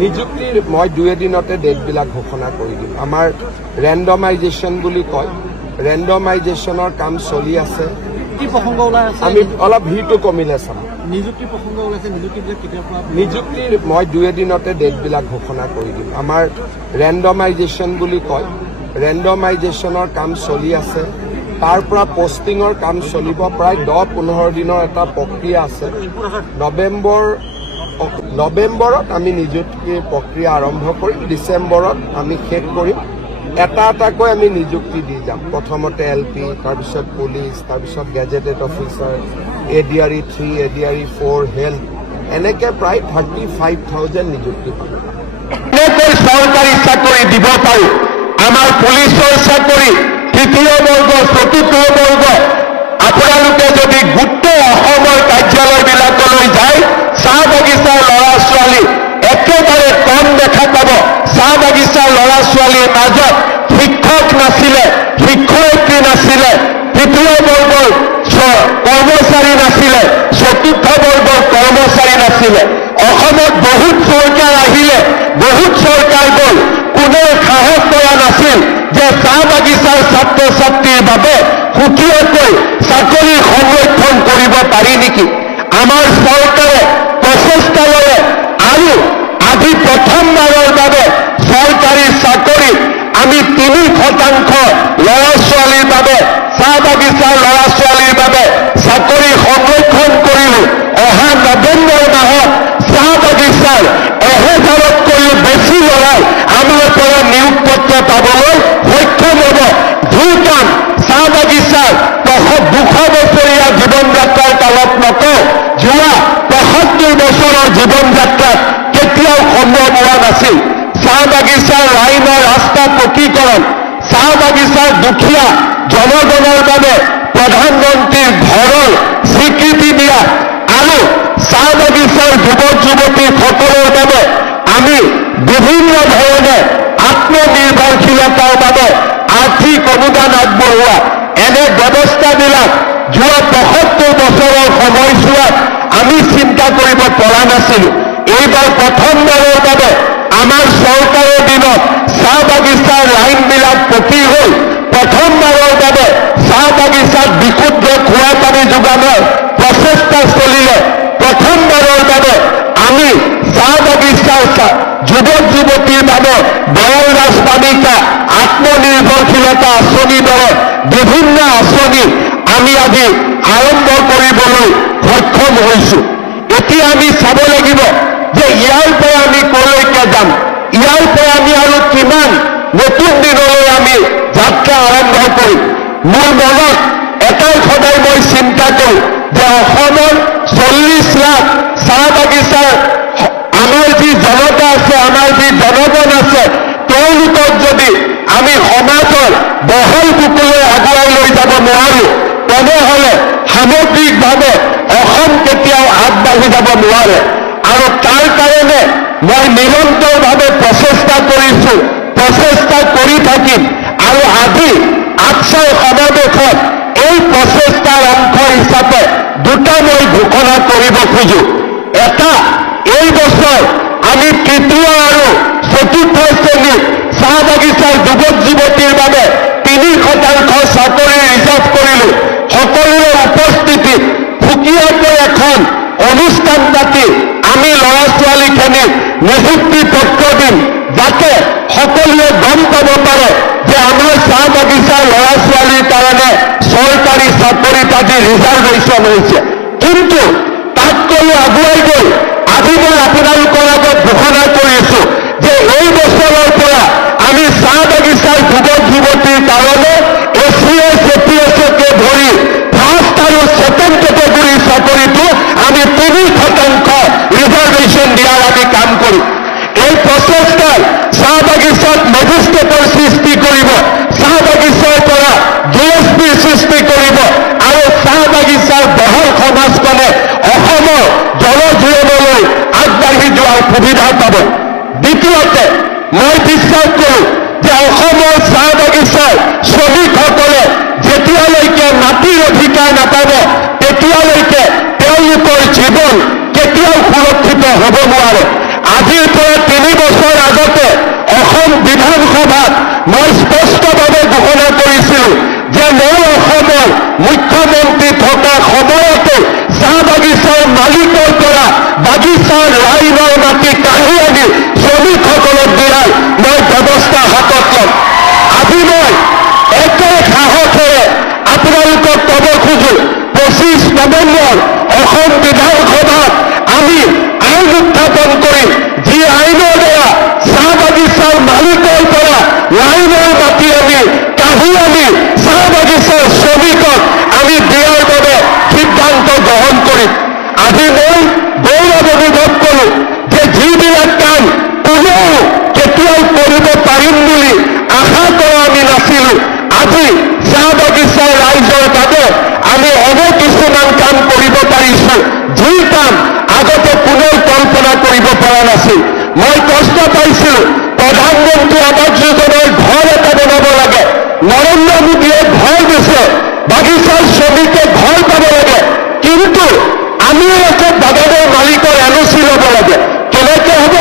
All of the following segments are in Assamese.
নিযুক্তিৰ মই 2 দিনতে ডেটবিলাক ঘোষণা কৰি দিম। আমাৰ ৰেণ্ডমাইজেশ্যন বুলি কয়, ৰেণ্ডমাইজেশ্যনৰ কাম চলি আছে। কি প্ৰসংগ ওলাই আছে? আমি অলপ ভিৰটো কমিলে চাম। নিযুক্তিৰ প্ৰসংগ ওলাইছে, নিযুক্তিবিলাক কেতিয়াৰ পৰা? নিযুক্তিৰ মই 2 দিনতে ডেটবিলাক ঘোষণা কৰি দিম। আমাৰ ৰেণ্ডমাইজেশ্যন বুলি কয়, ৰেণ্ডমাইজেশ্যনৰ কাম চলি আছে। তাৰ পৰা পোষ্টিঙৰ কাম চলিব। প্ৰায় 10-15 দিনৰ এটা প্ৰক্ৰিয়া আছে। নৱেম্বৰত আমি নিযুক্তিৰ প্ৰক্ৰিয়া আৰম্ভ কৰিম, ডিচেম্বৰত আমি শেষ কৰিম। এটা এটাকৈ আমি নিযুক্তি দি যাম। প্ৰথমতে LP, তাৰপিছত পুলিচ, তাৰপিছত gazetted officer, ADRE 3, ADRE 4, health, এনেকৈ প্ৰায় 35,000 নিযুক্তি পাব। এনেকৈ চৰকাৰী চাকৰি দিব পাৰি। আমাৰ পুলিচৰ চাকৰি তৃতীয় বৰ্গ, চতুৰ্থ বৰ্গ, আপোনালোকে যদি গোটেই অসমৰ কাৰ্যালয়বিলাকলৈ যায়, চাহ বাগিচাৰ ল'ৰা ছোৱালী একেবাৰে কম দেখা পাব। চাহ বাগিচাৰ ল'ৰা ছোৱালীৰ মাজত শিক্ষক নাছিলে, শিক্ষয়িত্ৰী নাছিলে, তৃতীয় বৰ্গৰ কৰ্মচাৰী নাছিলে, চতুৰ্থ বৰ্গৰ কৰ্মচাৰী নাছিলে। অসমত বহুত চৰকাৰ আহিলে, বহুত চৰকাৰ গ'ল, কোনেও সাহস কৰা নাছিল যে চাহ বাগিচাৰ ছাত্ৰ ছাত্ৰীৰ বাবে সুকীয়াকৈ চাকৰি সংৰক্ষণ কৰিব পাৰি নেকি। আমাৰ চৰকাৰে প্ৰচেষ্টা ল'লে আৰু আজি প্ৰথমবাৰৰ বাবে চৰকাৰী চাকৰি আমি 3% ল'ৰা ছোৱালীৰ বাবে, চাহ বাগিচাৰ ল'ৰা ছোৱালীৰ বাবে চাকৰি সংৰক্ষণ কৰিলো। অহা নৱেম্বৰ মাহত চাহ বাগিচাৰ 1000তকৈও বেছি ল'ৰাই আমাৰ পৰা নিয়োগ পত্ৰ পাবলৈ সক্ষম হ'ব। যি কাম চাহ বাগিচাৰ 200 বছৰীয়া জীৱন যাত্ৰাৰ কালত নকওঁ, যোৱা 75 বছৰৰ জীৱন যাত্ৰাত কেতিয়াও সম্ভৱ হোৱা নাছিল। চাহ বাগিচাৰ লাইনৰ ৰাস্তা পকীকৰণ, চাহ বাগিচাৰ দুখীয়া জনগণৰ বাবে প্ৰধানমন্ত্ৰীৰ ঘৰৰ স্বীকৃতি দিয়া আৰু চাহ বাগিচাৰ যুৱক যুৱতীসকলৰ বাবে আমি বিভিন্ন ধৰণে আত্মনিৰ্ভৰশীলতাৰ বাবে আৰ্থিক অনুদান আগবঢ়োৱা, এনে ব্যৱস্থাবিলাক যোৱা 75 বছৰৰ সময়ছোৱাত আমি চিন্তা কৰিব পৰা নাছিলো। এইবাৰ প্ৰথমবাৰৰ বাবে আমাৰ চৰকাৰৰ দিনত চাহ বাগিচাৰ লাইনবিলাক পকী হ'ল। প্ৰথমবাৰৰ বাবে চাহ বাগিচাত বিশুদ্ধ খোৱা পানী যোগানৰ প্ৰচেষ্টা চলিলে। প্ৰথমবাৰৰ বাবে আমি চাহ বাগিচাৰ যুৱক যুৱতীৰ বাবে বয়ল ৰাজপালিকা আত্মনিৰ্ভৰশীলতা আঁচনিৰ দৰে বিভিন্ন আঁচনি আমি আজি আৰম্ভ কৰিবলৈ সক্ষম হৈছো। এতিয়া আমি চাব লাগিব যে ইয়াৰ পৰা আমি কলৈকে যাম, ইয়াৰ পৰা আমি আৰু কিমান নতুন দিনলৈ আমি যাত্ৰা আৰম্ভ কৰিম। মোৰ মনত এটাই সদায় মই চিন্তা কৰোঁ যে অসমৰ 40 লাখ চাহ বাগিচাৰ আমাৰ যি জনতা আছে, আমাৰ যি জনগণ আছে, তেওঁলোকক যদি আমি সমাজৰ বহল বুকুলৈ আগুৱাই লৈ যাব নোৱাৰো, তেনেহ'লে সামগ্ৰিকভাৱে অসম কেতিয়াও আগবাঢ়ি যাব নোৱাৰে। আৰু তাৰ কাৰণে মই নিৰন্তৰভাৱে প্ৰচেষ্টা কৰিছোঁ, প্ৰচেষ্টা কৰি থাকিম। আৰু আজি আকছাৰ সমাৱেশত এই প্ৰচেষ্টাৰ অংশ হিচাপে দুটা মই ঘোষণা কৰিব খোজো। এটা, এই বছৰ আমি তৃতীয় আৰু চতুৰ্থ শ্ৰেণীৰ চাহ বাগিচাৰ যুৱক যুৱতীৰ বাবে 3% চাকৰি ৰিজাৰ্ভ কৰিলো। সকলোৰে উপস্থিতিত সুকীয়াকৈ এখন অনুষ্ঠান পাতি আমি ল'ৰা ছোৱালীখিনিক নিযুক্তি পত্ৰ দিম, যাতে সকলোৱে গম পাব পাৰে যে আমাৰ চাহ বাগিচাৰ ল'ৰা ছোৱালীৰ কাৰণে চৰকাৰী চাকৰিত আজি ৰিজাৰ্ভেশ্যন হৈছে। কিন্তু তাতকৈও আগুৱাই গৈ আজি মই আপোনালোকৰ আগত ঘোষণা কৰিছো যে এই বছৰৰ পৰা আমি চাহ বাগিচাৰ যুৱক যুৱতীৰ কাৰণে ACS, APSকে ধৰি ফাৰ্ষ্ট আৰু ছেকেণ্ড কেটেগৰীৰ চাকৰিটো আমি 3% ৰিজাৰ্ভেশ্যন দিয়াৰ আমি কাম কৰিম। এই প্ৰচেষ্টাই চাহ বাগিচাত মেজিষ্ট্ৰেটৰ সৃষ্টি কৰিব, চাহ বাগিচাৰ পৰা DSPৰ সৃষ্টি কৰিব আৰু চাহ বাগিচাৰ বহল সমাজখনে অসমৰ জনজীৱনলৈ আগবাঢ়ি যোৱাৰ সুবিধা পাব। দ্বিতীয়তে, মই বিশ্বাস কৰোঁ যে অসমৰ চাহ বাগিচাৰ শ্ৰমিকসকলে যেতিয়ালৈকে মাটিৰ অধিকাৰ নাপাব, তেতিয়ালৈকে তেওঁলোকৰ জীৱন কেতিয়াও সুৰক্ষিত হ'ব নোৱাৰে। আজিৰ পৰা 3 বছৰ আগতে অসম বিধানসভাত মই স্পষ্টভাৱে ঘোষণা কৰিছিলোঁ যে মই অসমৰ মুখ্যমন্ত্ৰী থকা সময়তে চাহ বাগিচাৰ মালিকৰ পৰা বাগিচাৰ লাইনৰ মাটি কাঢ়ি আনি শ্ৰমিকসকলক দিয়াৰ মই ব্যৱস্থা হাতত ল'ম। আজি মই একে সাহসেৰে আপোনালোকক ক'ব খোজো 25 নৱেম্বৰ অসম বিধানসভাত আমি আইন উত্থাপন কৰিম, যি আইনৰ দ্বাৰা চাহ বাগিচাৰ মালিকৰ পৰা লাইনৰ মাটি আমি কাঢ়ি আনি চাহ বাগিচাৰ শ্ৰমিকক আমি দিয়াৰ বাবে সিদ্ধান্ত গ্ৰহণ কৰিম। আজি মই গৌৰৱ অনুভৱ কৰোঁ যে যিবিলাক কাম কোনেও কেতিয়াও কৰিব পাৰিম বুলি আশা কৰা আমি নাছিলোঁ, আজি চাহ বাগিচাৰ ৰাইজৰ বাবে আমি এনে কিছুমান কাম কৰিব পাৰিছোঁ যি কাম আগতে কোনেও কল্পনা কৰিব পৰা নাছিল। মই কষ্ট পাইছিলোঁ প্ৰধানমন্ত্ৰী আৱাস যোজনাৰ ঘৰ এটা বনাব লাগে, নৰেন্দ্ৰ মোদীয়ে ঘৰ দিছে, বাগিচাৰ শ্ৰমিকে ঘৰ পাব লাগে, কিন্তু আমি একে বাগানৰ মালিকৰ NOC ল'ব লাগে। কেনেকে হ'ব?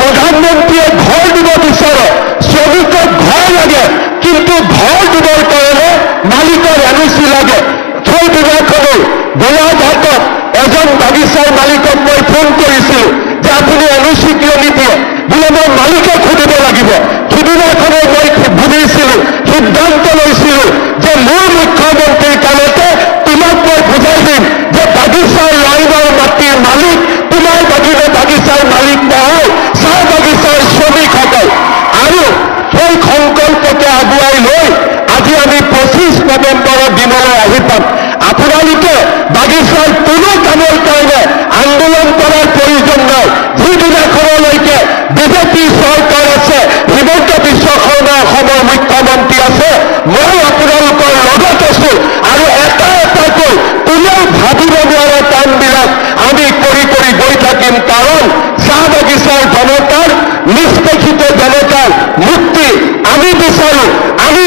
প্ৰধানমন্ত্ৰীয়ে ঘৰ দিব বিচাৰে, শ্ৰমিকক ঘৰ লাগে, কিন্তু ঘৰ দিবৰ কাৰণে মালিকৰ NOC লাগে। সেই দিনাখনেই গোলাঘাটত এজন বাগিচাৰ মালিকক মই ফোন কৰিছিলোঁ যে আপুনি NOC কিয় নিদিয়ে? বোলে মই মালিকক সুধিব লাগিব। সিদিনাখনেই মই বুজিছিলোঁ, সিদ্ধান্ত লৈছিলোঁ যে মোৰ মুখ্যমন্ত্ৰীৰ কামতে তোমাক মই বুজাই দিম যে বাগিচাৰ লাইনৰ মাটিৰ মালিক তোমাৰ বাগিচাৰ মালিক নহয়, চাহ বাগিচাৰ শ্ৰমিকসকল। আৰু সেই সংকল্পকে আগুৱাই লৈ আজি আমি 25 নৱেম্বৰৰ দিনলৈ আহি পাম। আপোনালোকে বাগিচাৰ কোনো কামৰ কাৰণে আন্দোলন কৰাৰ প্ৰয়োজন নাই। যিদিনাখনলৈকে বিজেপি চৰকাৰ আছে, হিমন্ত বিশ্ব শৰ্মা অসমৰ মুখ্যমন্ত্ৰী আছে, মই আপোনালোকৰ লগত আছো আৰু এটা এটাকৈ কোনেও ভাবিব নোৱাৰা কামবিলাক আমি কৰি কৰি গৈ থাকিম। কাৰণ চাহ বাগিচাৰ জনতাৰ, নিষ্পেষিত জনতাৰ মুক্তি আমি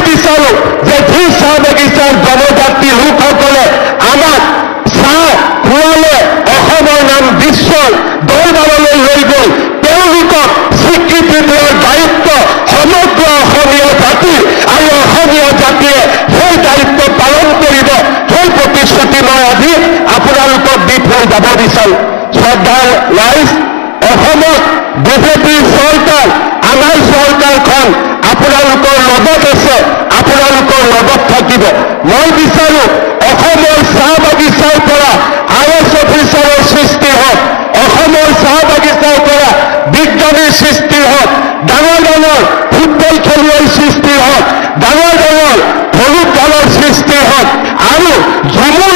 বিচাৰো যে যি চাহ বাগিচাৰ জনজাতি লোকসকলে আমাক চাহ খুৱালে, অসমৰ নাম বিশ্বৰ দৰবাৰলৈ লৈ গ'ল, তেওঁলোকক স্বীকৃতি দিয়াৰ দায়িত্ব সমগ্ৰ অসমীয়া জাতি আৰু অসমীয়া জাতিয়ে সেই দায়িত্ব পালন কৰিব। সেই প্ৰতিশ্ৰুতি মই আজি আপোনালোকক দি থৈ যাব বিচাৰোঁ। শ্ৰদ্ধাৰ ৰাইজ, অসমত বিজেপিৰ চৰকাৰ, আমাৰ চৰকাৰখন আপোনালোকৰ লগত আছে, আপোনালোকৰ লগত থাকিব। মই বিচাৰো অসমৰ চাহ বাগিচাৰ পৰা IAS অফিচাৰৰ সৃষ্টি হওক, অসমৰ চাহ বাগিচাৰ পৰা বিজ্ঞানীৰ সৃষ্টি হওক, ডাঙৰ ডাঙৰ ফুটবল খেলুৱৈৰ সৃষ্টি হওক, ডাঙৰ ডাঙৰ হলুদ দলৰ সৃষ্টি হওক আৰু ঝুমুৰ